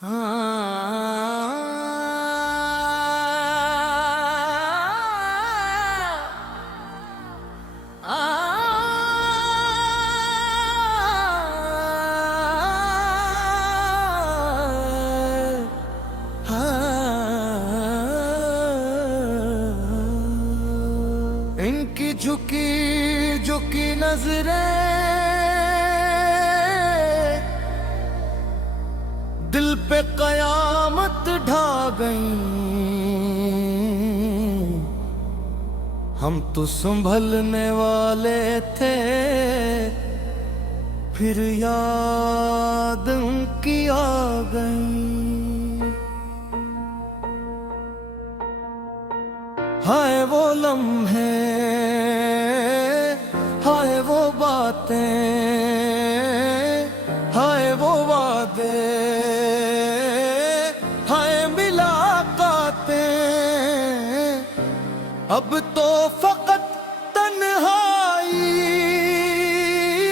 इनकी झुकी झुकी नजरें दिल पे कयामत ढा गई। हम तो संभलने वाले थे, फिर याद उनकी आ गई। हाय वो लम्हे, हाय वो बातें, हाय वो वादे, हाय मुलाकातें। अब तो फकत तन्हाई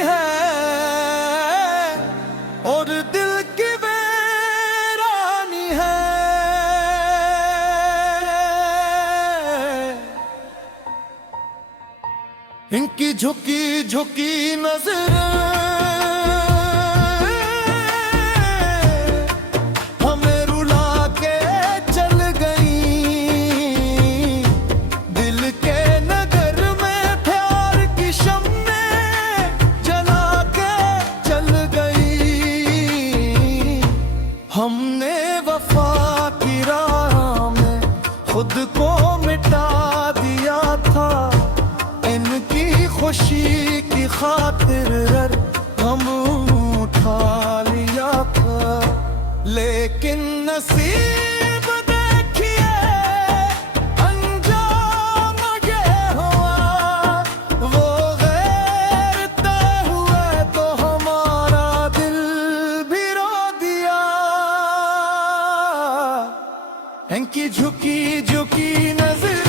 है और दिल की वीरानी है। इनकी झुकी झुकी नजरें हमें रुला के चल गई। दिल के नगर में प्यार की शम्में जला के चल गई। हमने वफा की राह में खुद को मिटा दिया था। इनकी खुशी की खातिर हम उठा लिया था, लेकिन नसीब देखिए अंजाम ये हुआ। वो गैर तय हुए तो हमारा दिल भी रो दिया। इनकी झुकी झुकी नजरें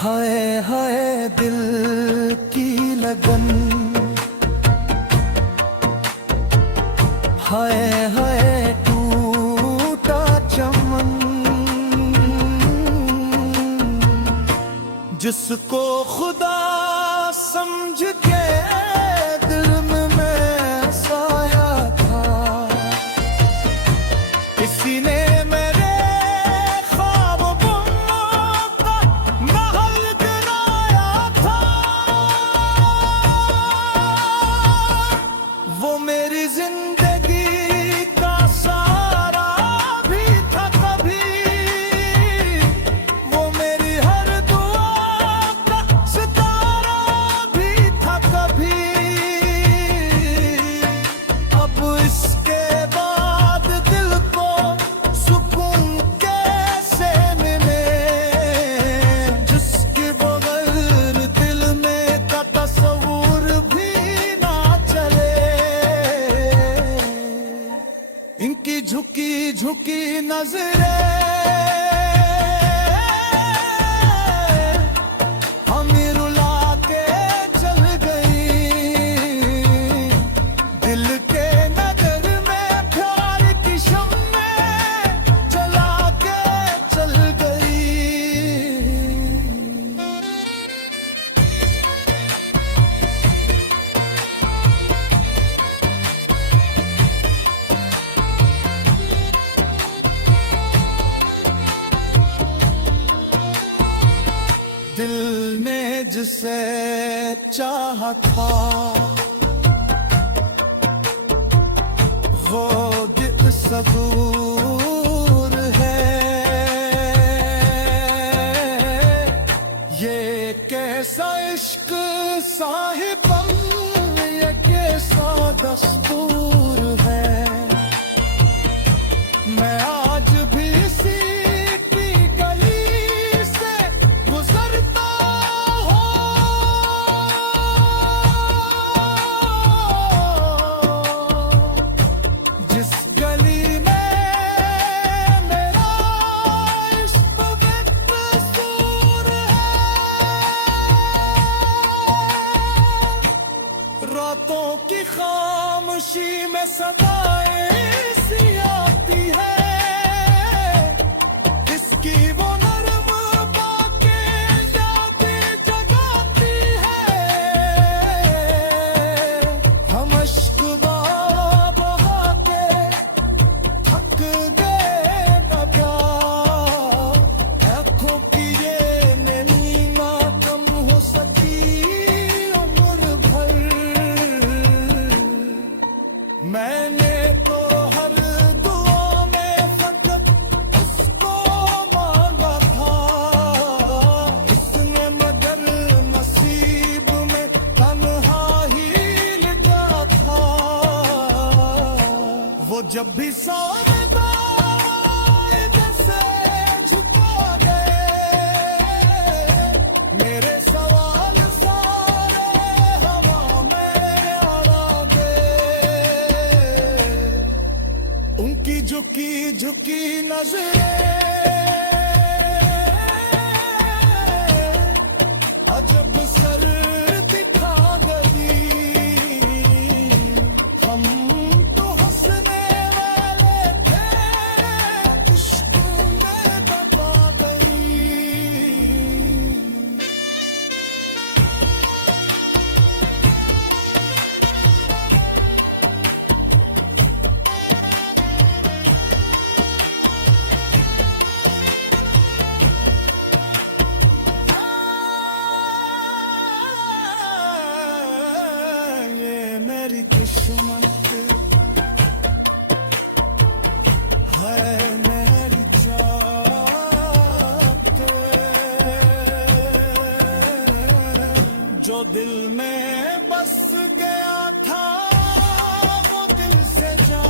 हाय हाय दिल की लगन, हाय हाय टूटा चमन। जिसको खुदा समझ के दिल में मैं साया था, किसी ने मेरी जिंदगी का सारा भी था कभी। वो मेरी हर दुआ का सितारा भी था कभी। अब इसके बाद दिल को सुकून कैसे मिले, जिसके बगैर दिल में का तस्वूर भी ना चले। इनकी झुकी झुकी नजरें हमें रुला के चल गई। दिल के नगर में प्यार की शम्में जला के चल गई। दिल ने जिसे चाहा था वो दिल दूर है। ये कैसा इश्क साहिबम ये कैसा दस्तूर है। मैं आज भी इसी की गली से गुजरता हूँ। जिस गली में मेरा इश्क बेकसूर है। रातों की खामोशी में सदाएं सी आती है। इसकी वो नरम बातें यादें जगाती है। हम अश्क बहा के थक गए न प्यार। आँखों की ये नैनी ना कम हो सकी उम्र भर। मैंने तो हर दुआ में फकत उसको मांगा था। इसने मगर नसीब में तन्हा ही लिखा था। वो जब भी सामने आए जैसे झुका गए। मेरे सवाल सारे हवा में उड़ा गए। उनकी झुकी झुकी नजरें अजब सर दिखा गई। हम तो हंसने वाले थे, इश्क में दबा गई। ये मेरी किस्मत है, मेरी जात। जो दिल में बस गया था वो दिल से जा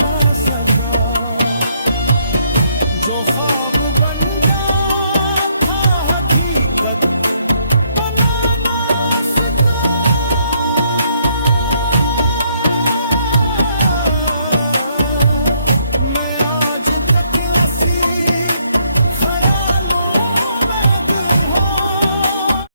ना सका। जो ख्वाब